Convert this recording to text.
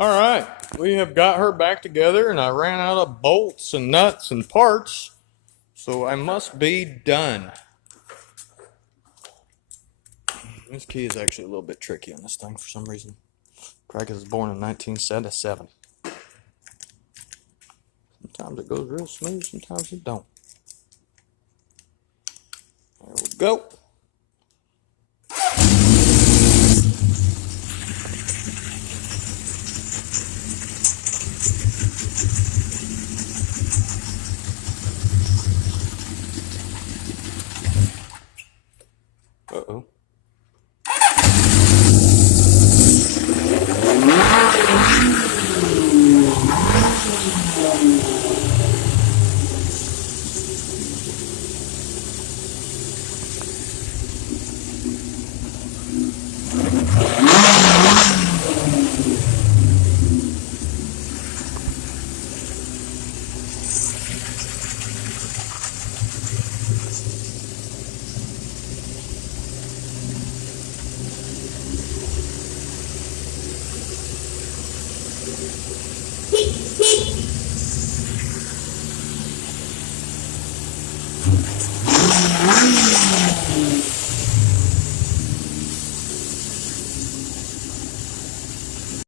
Alright, we have got her back together and I ran out of bolts and nuts and parts, so I must be done. This key is actually a little bit tricky on this thing for some reason. Probably because it's born in 1977. Sometimes it goes real smooth, sometimes it don't. There we go. Uh-oh.